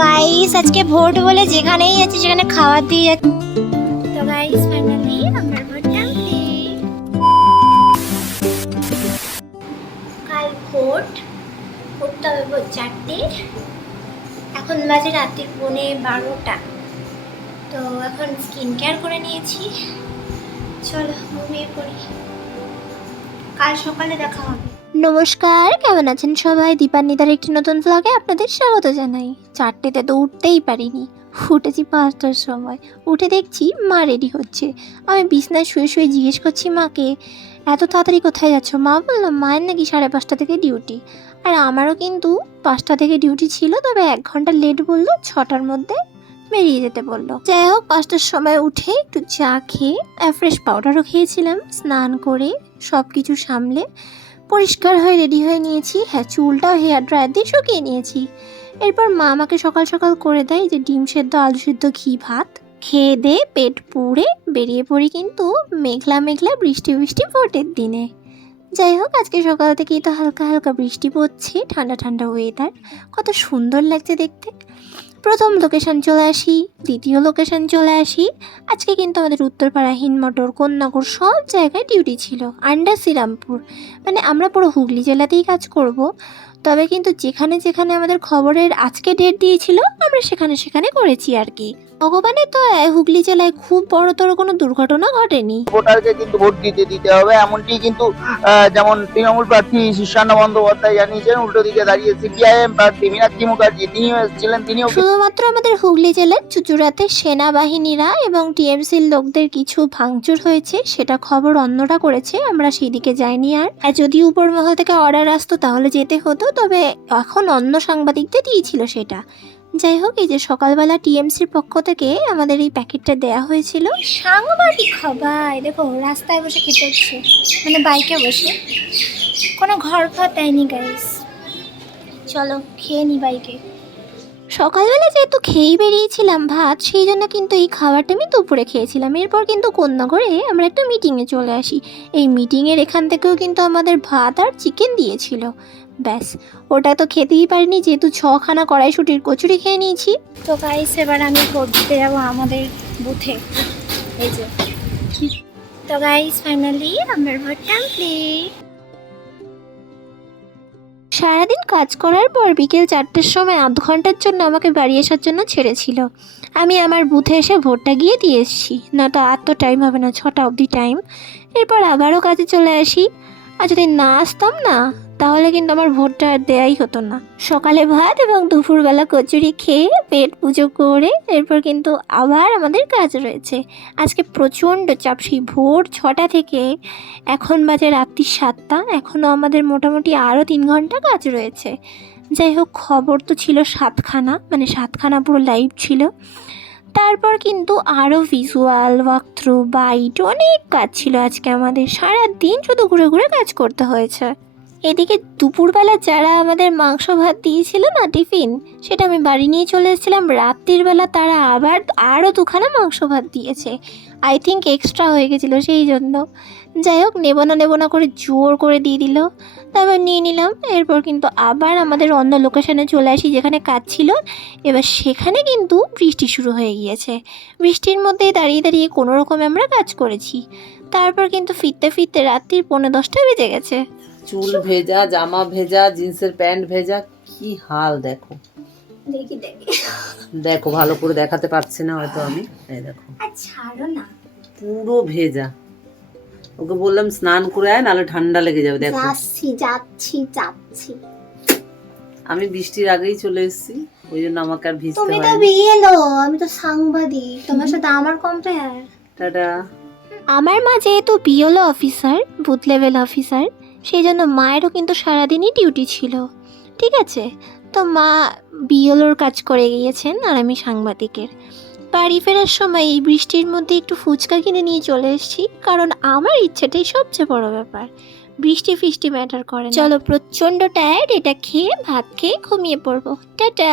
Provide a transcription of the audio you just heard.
Guys আজকে vote বলে যেখানেই যাচ্ছি সেখানে খাবার দিয়ে যাচ্ছে। তো গাইস ফাইনালি আমার ভোটটা কাল ভোট করতে হবে ভোট 4টের। এখন বাজে রাত্রি 12:15। তো এখন স্কিন কেয়ার করে নিয়েছি, চলো ঘুমিয়ে পড়ি, কাল সকালে দেখা হবে। নমস্কার, কেমন আছেন সবাই? দীপান্বিতার একটি নতুন ব্লগে আপনাদের স্বাগত জানাই। 4টেতে তো উঠতেই পারিনি, উঠেছি 5টার সময়। উঠে দেখছি মা রেডি হচ্ছে। আমি বিছনায় শুয়ে শুয়ে জিজ্ঞেস করছি মাকে, এত তাড়াতাড়ি কোথায় যাচ্ছ? মা বললো মায়ের নাকি 5:30 থেকে ডিউটি। আর আমারও কিন্তু 5টা থেকে ডিউটি ছিল, তবে 1 ঘন্টা লেট বললো, 6টার মধ্যে বেরিয়ে যেতে বললো। যাই হোক, 5টার সময় উঠে একটু চা খেয়ে ফ্রেশ পাউডারও খেয়েছিলাম, স্নান করে সব কিছু সামলে পরিষ্কার হয়ে রেডি হয়ে নিয়েছি। হ্যাঁ, চুলটাও হেয়ার ড্রায়ার দিয়ে শুকিয়ে নিয়েছি। এরপর মা আমাকে সকাল সকাল করে দেয় যে ডিম সেদ্ধ, আলু সেদ্ধ, ঘি ভাত। খেয়ে দে পেট পুড়ে বেরিয়ে পড়ি কিন্তু মেঘলা মেঘলা বৃষ্টি বৃষ্টি ভোটের দিনে। যাই হোক, আজকে সকাল থেকেই তো হালকা হালকা বৃষ্টি পড়ছে, ঠান্ডা ঠান্ডা ওয়েদার, কত সুন্দর লাগছে দেখতে। প্রথম লোকেশন চলে আসি, দ্বিতীয় লোকেশন চলে আসি। আজকে কিন্তু আমাদের উত্তরপাড়া, হিন্দমটর, কন্যাগর সব জায়গায় ডিউটি ছিল। আন্ডার শ্রীরামপুর, মানে আমরা পুরো হুগলি জেলাতেই কাজ করব। তবে কিন্তু যেখানে যেখানে আমাদের খবরের আজকে ডেট দিয়েছিল আমরা সেখানে সেখানে করেছি আর কি। ভগবানের তো হুগলি জেলায় খুব বড়তর কোনো দুর্ঘটনা ঘটেনি। ভোটারকে কিন্তু ভোট দিতে হবে, এমনটি কিন্তু যেমন তৃণমূল প্রার্থী শীর্ষান্ন বন্দ্যোপাধ্যায় জানিয়েছেন। উল্টো দিকে দাঁড়িয়ে সিপিআইএম প্রার্থী মীনাক্ষী মুখার্জি তিনিও এসেছিলেন, তিনিও শুধুমাত্র আমাদের হুগলি জেলার চুচুড়াতে সেনাবাহিনীরা এবং টিএমসির লোকদের কিছু ভাঙচুর হয়েছে, সেটা খবর অন্যরা করেছে, আমরা সেদিকে যাইনি। আর যদি উপর মহল থেকে অর্ডার আসতো তাহলে যেতে হতো, তবে এখন অন্য সাংবাদিকদের দিয়েছিল সেটা। যাই হোক, এই যে সকালবেলা টিএমসির পক্ষ থেকে আমাদের এই প্যাকেটটা দেয়া হয়েছিল। সাংবাদিক সবাই দেখো রাস্তায় বসে খেতে হচ্ছে, মানে বাইকে বসে, কোনো ঘর ফর দেয়নি গাইস। চলো খেয়ে নি বাইকে। সকালবেলা যেহেতু খেয়েই বেরিয়েছিলাম ভাত, সেই জন্য কিন্তু এই খাবারটা আমি দুপুরে খেয়েছিলাম। এরপর কিন্তু কন্যাগরে আমরা একটা মিটিংয়ে চলে আসি। এই মিটিংয়ের এখান থেকেও কিন্তু আমাদের ভাত আর চিকেন দিয়েছিল। ব্যাস, ওটা তো খেতেই পারিনি যেহেতু 6খানা কড়াইশুটির কচুরি খেয়ে নিয়েছি। তো গাইস এবার আমি ভোট দিতে যাবো আমাদের বুথে। এই যে, তো গাইস ফাইনালি আমার ভোট কমপ্লিট। সারাদিন কাজ করার পর বিকেল 4টের সময় আধ ঘন্টার জন্য আমাকে বাড়ি আসার জন্য ছেড়েছিল। আমি আমার বুথে এসে ভোটটা গিয়ে দিয়ে এসেছি, না তো আর তো টাইম হবে না, 6টা অবধি টাইম। এরপর আবারও কাজে চলে আসি। আর যদি না আসতাম না তাহলে কিন্তু আমার ভোটটা আর দেয়াই হতো না। সকালে ভাত এবং দুপুরবেলা কচুরি খেয়ে পেট পুজো করে এরপর কিন্তু আবার আমাদের কাজ রয়েছে। আজকে প্রচণ্ড চাপ, সেই ভোর 6টা থেকে এখন বাজে রাত্রি 7টা, এখনও আমাদের মোটামুটি আরও 3 ঘন্টা কাজ রয়েছে। যাই হোক, খবর তো ছিল 7খানা, মানে 7খানা পুরো লাইভ ছিল। তারপর কিন্তু আরও ভিজুয়াল, ওয়াক থ্রু, বাইট, অনেক কাজ ছিল আজকে আমাদের। সারা দিন শুধু ঘুরে ঘুরে কাজ করতে হয়েছে। এদিকে দুপুরবেলা যারা আমাদের মাংস ভাত দিয়েছিল না টিফিন, সেটা আমি বাড়ি নিয়ে চলে এসেছিলাম। রাত্রির বেলা তারা আবার আরও 2খানা মাংস ভাত দিয়েছে, আই থিঙ্ক এক্সট্রা হয়ে গেছিলো সেই জন্য। যাই হোক, নেব না করে জোর করে দিয়ে দিল, তারপর নিয়ে নিলাম। এরপর কিন্তু আবার আমাদের অন্য লোকেশনে চলে আসি যেখানে কাজ ছিল। এবার সেখানে কিন্তু বৃষ্টি শুরু হয়ে গিয়েছে। বৃষ্টির মধ্যেই দাঁড়িয়ে দাঁড়িয়ে কোনো রকমে আমরা কাজ করেছি। তারপর কিন্তু ফিরতে ফিরতে রাত্রির 9:45 বেজে গেছে। চুল ভেজা, জামা ভেজা, জিন্সের প্যান্ট ভেজা, কি হাল দেখো। দেখি দেখো ভালো করে দেখাতে পারছি না হয়তো আমি, এই দেখো ছাড়ো না, পুরো ভেজা। ওকে বললাম স্নান করে আয়, নাহলে ঠান্ডা লেগে যাবে। দেখো যাচ্ছি। আমি বৃষ্টির আগেই চলে এসেছি, ওই জন্য আমাকে আর ভিজতে তুমি তো হয়নি। বিয়েলো, আমি তো সাংবাদিক, তোমার সাথে আমার কম্পেয়ার। টাটা। আমার মা যেহেতু BLO officer, booth level officer, সেই জন্য মায়েরও কিন্তু সারাদিনই ডিউটি ছিল। ঠিক আছে, তো মা বিএলওর কাজ করে গিয়েছেন আর আমি সাংবাদিকের। বাড়ি ফেরার সময় এই বৃষ্টির মধ্যে একটু ফুচকা কিনে নিয়ে চলে এসেছি, কারণ আমার ইচ্ছেটাই সবচেয়ে বড় ব্যাপার, বৃষ্টি ফিষ্টি ম্যাটার করে না। চলো, প্রচণ্ড টায়ার্ড, এটা খেয়ে ভাত খেয়ে ঘুমিয়ে পড়বো। টাটা।